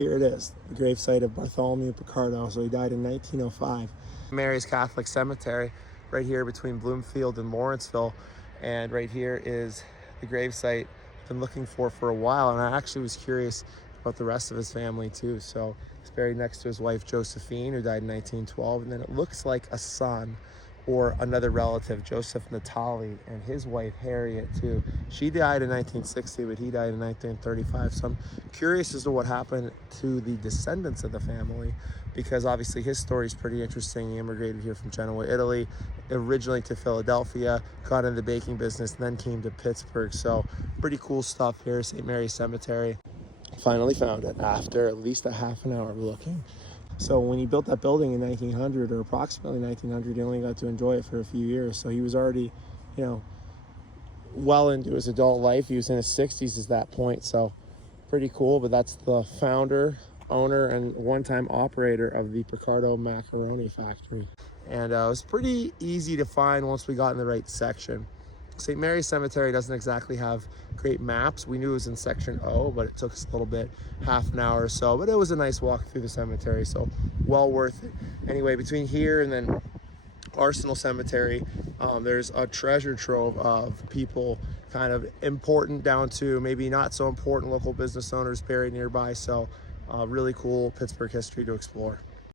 Here it is, the gravesite of Bartholomew Picardo. So he died in 1905. Mary's Catholic Cemetery, right here between Bloomfield and Lawrenceville. And right here is the gravesite I've been looking for a while. And I actually was curious about the rest of his family too. So he's buried next to his wife Josephine, who died in 1912. And then it looks like a son or another relative, Joseph Natali, and his wife Harriet too. She died in 1960, but he died in 1935. So I'm curious as to what happened to the descendants of the family, because obviously his story is pretty interesting. He immigrated here from Genoa, Italy, originally to Philadelphia, got into the baking business, and then came to Pittsburgh. So pretty cool stuff here, St. Mary's Cemetery. Finally found it after at least a half an hour of looking. So when he built that building in 1900, or approximately 1900, he only got to enjoy it for a few years. So he was already, well into his adult life. He was in his 60s at that point. So pretty cool. But that's the founder, owner, and one-time operator of the Picardo Macaroni Factory. And it was pretty easy to find once we got in the right section. St. Mary's Cemetery doesn't exactly have great maps. We knew it was in section O, but it took us a little bit, half an hour or so. But it was a nice walk through the cemetery, so well worth it. Anyway, between here and then Arsenal Cemetery, there's a treasure trove of people, kind of important down to maybe not so important local business owners buried nearby. So really cool Pittsburgh history to explore.